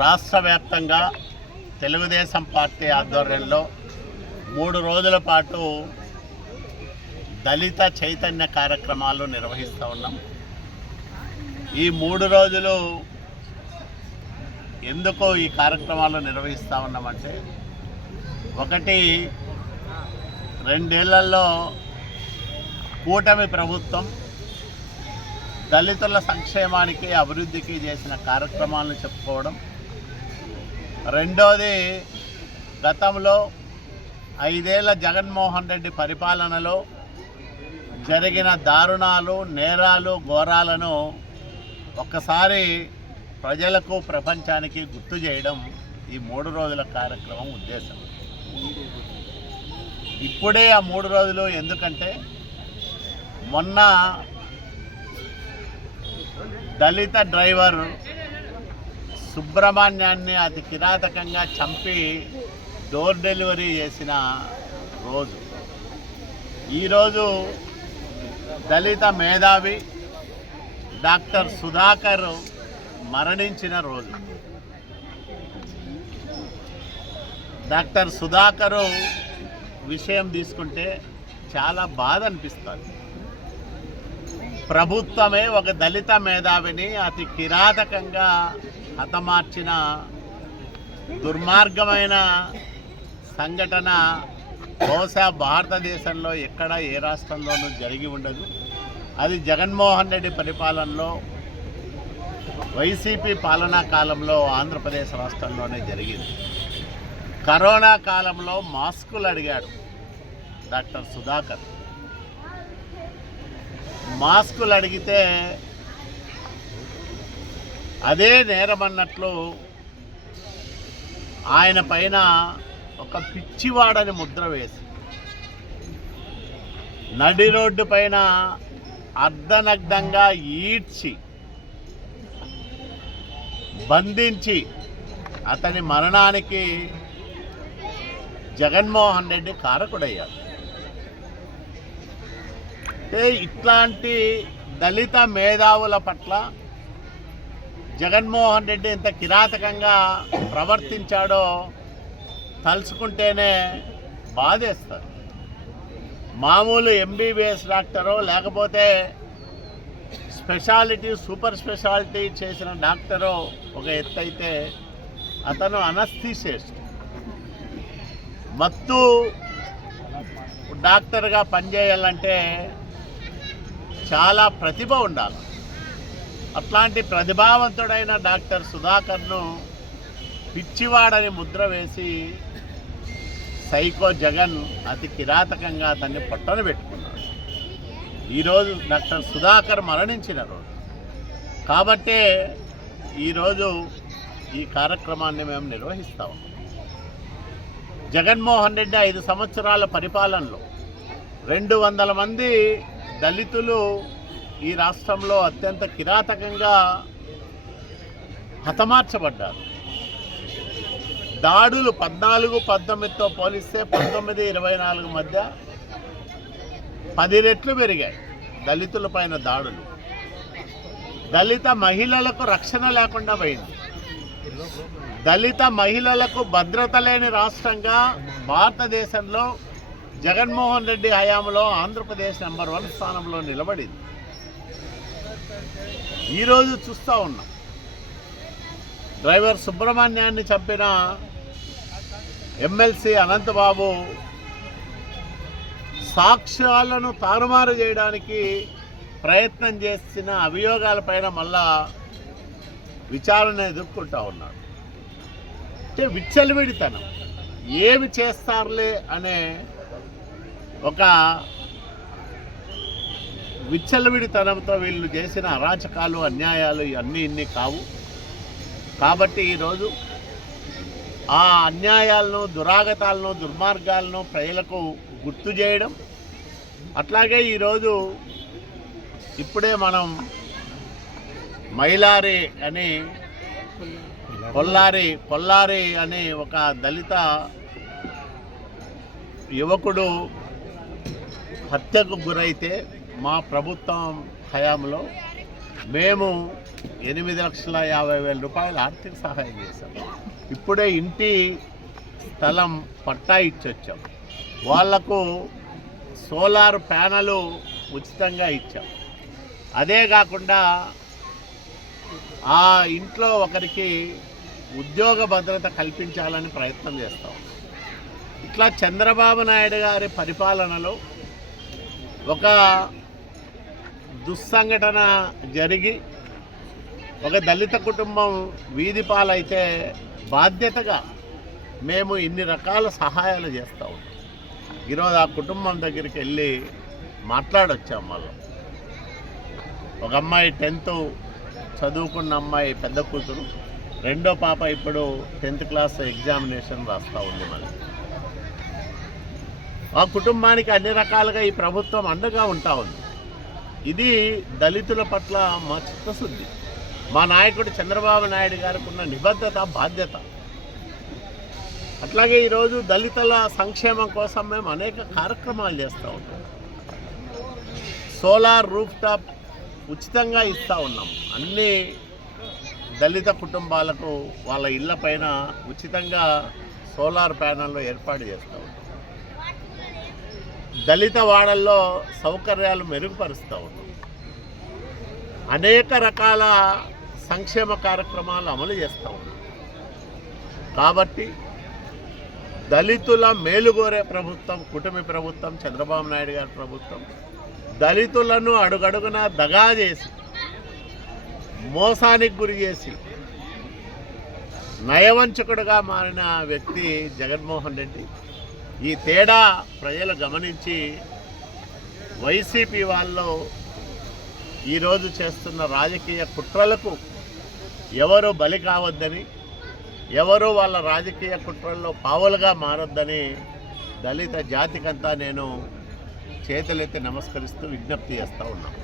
రాష్ట్ర వ్యాప్తంగా తెలుగుదేశం పార్టీ ఆధ్వర్యంలో 3 రోజుల పాటు దళిత చైతన్య కార్యక్రమాలు నిర్వహిస్తూ ఉన్నాం. ఈ 3 రోజులు ఎందుకు ఈ కార్యక్రమాలు నిర్వహిస్తూ ఉన్నామంటే, ఒకటి 2 ఏళ్లలో కూటమి ప్రభుత్వం దళితుల సంక్షేమానికి అభివృద్ధికి చేసిన కార్యక్రమాలను చెప్పుకోవడం, రెండోది గతంలో 5 ఏళ్ల జగన్మోహన్ రెడ్డి పరిపాలనలో జరిగిన దారుణాలు, నేరాలు, ఘోరాలను ఒక్కసారి ప్రజలకు, ప్రపంచానికి గుర్తు చేయడం ఈ 3 రోజుల కార్యక్రమం ఉద్దేశం. ఇప్పుడే ఆ 3 రోజులు ఎందుకంటే, మొన్న దళిత డ్రైవర్ సుబ్రహ్మణ్యాన్ని అతి కిరాతకంగా చంపి డోర్ డెలివరీ చేసిన రోజు. ఈరోజు దళిత మేధావి డాక్టర్ సుధాకర్ మరణించిన రోజు. డాక్టర్ సుధాకర్ విషయం తీసుకుంటే చాలా బాధ అనిపిస్తుంది. ప్రభుత్వమే ఒక దళిత మేధావిని అతి కిరాతకంగా హతమార్చిన దుర్మార్గమైన సంఘటన బహుశా భారతదేశంలో ఎక్కడ ఏ రాష్ట్రంలోనూ జరిగి ఉండదు. అది జగన్మోహన్ రెడ్డి పరిపాలనలో, వైసీపీ పాలనా కాలంలో ఆంధ్రప్రదేశ్ రాష్ట్రంలోనే జరిగింది. కరోనా కాలంలో మాస్కులు అడిగాడు డాక్టర్ సుధాకర్. మాస్కులు అడిగితే అదే నేరమన్నట్లు ఆయన పైన ఒక పిచ్చివాడని ముద్ర వేసి నడి రోడ్డు పైన అర్ధనగ్నంగా ఈడ్చి బంధించి అతని మరణానికి జగన్మోహన్ రెడ్డి కారకుడయ్యాడు. ఇట్లాంటి దళిత మేధావుల పట్ల జగన్మోహన్ రెడ్డి ఎంత కిరాతకంగా ప్రవర్తించాడో తలుచుకుంటేనే బాధేస్తారు. మామూలు ఎంబీబీఎస్ డాక్టరో లేకపోతే స్పెషాలిటీ, సూపర్ స్పెషాలిటీ చేసిన డాక్టరో ఒక ఎత్తు అయితే, అతను అనస్థీషిస్ట్, మత్తు డాక్టర్గా పనిచేయాలంటే చాలా ప్రతిభ ఉండాలి. అట్లాంటి ప్రతిభావంతుడైన డాక్టర్ సుధాకర్ను పిచ్చివాడని ముద్ర వేసి సైకో జగన్ అతి కిరాతకంగా అతన్ని పొట్టన పెట్టుకున్నాడు. ఈరోజు డాక్టర్ సుధాకర్ మరణించిన రోజు కాబట్టే ఈరోజు ఈ కార్యక్రమాన్ని మేము నిర్వహిస్తాము. జగన్మోహన్ రెడ్డి 5 సంవత్సరాల పరిపాలనలో 200 మంది దళితులు ఈ రాష్ట్రంలో అత్యంత కిరాతకంగా హతమార్చబడ్డారు. దాడులు 14-19తో పోలిస్తే 19-24 మధ్య 10 రెట్లు పెరిగాయి దళితుల పైన దాడులు. దళిత మహిళలకు రక్షణ లేకుండా పోయింది. దళిత మహిళలకు భద్రత లేని రాష్ట్రంగా భారతదేశంలో జగన్మోహన్ రెడ్డి హయాంలో ఆంధ్రప్రదేశ్ నెంబర్ 1 స్థానంలో నిలబడింది. ఈరోజు చూస్తూ ఉన్నాం, డ్రైవర్ సుబ్రహ్మణ్యాన్ని చంపిన ఎమ్మెల్సీ అనంతబాబు సాక్ష్యాలను తారుమారు చేయడానికి ప్రయత్నం చేసిన అభియోగాలపైన మళ్ళా విచారణ ఎదుర్కొంటూ ఉన్నాడు. అంటే విచ్చలవిడితనం, ఏమి చేస్తారులే అనే ఒక విచ్చలవిడితనంతో వీళ్ళు చేసిన అరాచకాలు, అన్యాయాలు ఇవన్నీ ఇన్ని కావు. కాబట్టి ఈరోజు ఆ అన్యాయాలను, దురాగతాలను, దుర్మార్గాలను ప్రజలకు గుర్తు చేయడం, అట్లాగే ఈరోజు ఇప్పుడే మనం మైలారి అని కొల్లారి అని ఒక దళిత యువకుడు హత్యకు గురైతే మా ప్రభుత్వం హయాంలో మేము 8,50,000 రూపాయలు ఆర్థిక సహాయం చేశాం. ఇప్పుడే ఇంటి స్థలం పట్టా ఇచ్చొచ్చాం. వాళ్లకు సోలార్ ప్యానెలు ఉచితంగా ఇచ్చాం. అదే కాకుండా ఆ ఇంట్లో ఒకరికి ఉద్యోగ భద్రత కల్పించాలని ప్రయత్నం చేస్తాం. ఇట్లా చంద్రబాబు నాయుడు గారి పరిపాలనలో ఒక దుస్సంఘటన జరిగి ఒక దళిత కుటుంబం వీధి పాలైతే బాధ్యతగా మేము ఇన్ని రకాల సహాయాలు చేస్తూ ఉంటాం. ఈరోజు ఆ కుటుంబం దగ్గరికి వెళ్ళి మాట్లాడొచ్చాం. మళ్ళీ ఒక అమ్మాయి 10th చదువుకున్న అమ్మాయి పెద్ద కూతురు, రెండో పాప ఇప్పుడు 10th క్లాస్ ఎగ్జామినేషన్ రాస్తూ ఉంది. మళ్ళీ ఆ కుటుంబానికి అన్ని రకాలుగా ఈ ప్రభుత్వం అండగా ఉంటా ఉంది. ఇది దళితుల పట్ల మా చిత్తశుద్ధి, మా నాయకుడు చంద్రబాబు నాయుడు గారికి ఉన్న నిబద్ధత, బాధ్యత. అట్లాగే ఈరోజు దళితుల సంక్షేమం కోసం మేము అనేక కార్యక్రమాలు చేస్తూ ఉంటాం. సోలార్ రూఫ్ టాప్ ఉచితంగా ఇస్తూ ఉన్నాం. అన్ని దళిత కుటుంబాలకు వాళ్ళ ఇళ్ల పైన ఉచితంగా సోలార్ ప్యానెళ్ళు ఏర్పాటు చేస్తూ ఉంటాం. దళిత వాడల్లో సౌకర్యాలు మెరుగుపరుస్తూ ఉంటాం. అనేక రకాల సంక్షేమ కార్యక్రమాలు అమలు చేస్తూ ఉన్నాం. కాబట్టి దళితుల మేలుగోరే ప్రభుత్వం, కూటమి ప్రభుత్వం, చంద్రబాబు నాయుడు గారి ప్రభుత్వం దళితులను అడుగడుగున దగా చేసి, మోసానికి గురి చేసి నయవంచకుడుగా మారిన వ్యక్తి జగన్మోహన్ రెడ్డి. ఈ తేడా ప్రజలు గమనించి వైసీపీ వాళ్ళు ఈరోజు చేస్తున్న రాజకీయ కుట్రలకు ఎవరు బలి కావద్దని, ఎవరు వాళ్ళ రాజకీయ కుట్రల్లో పావులుగా మారొద్దని దళిత జాతికంతా నేను చేతులెత్తి నమస్కరిస్తూ విజ్ఞప్తి చేస్తూ ఉన్నాను.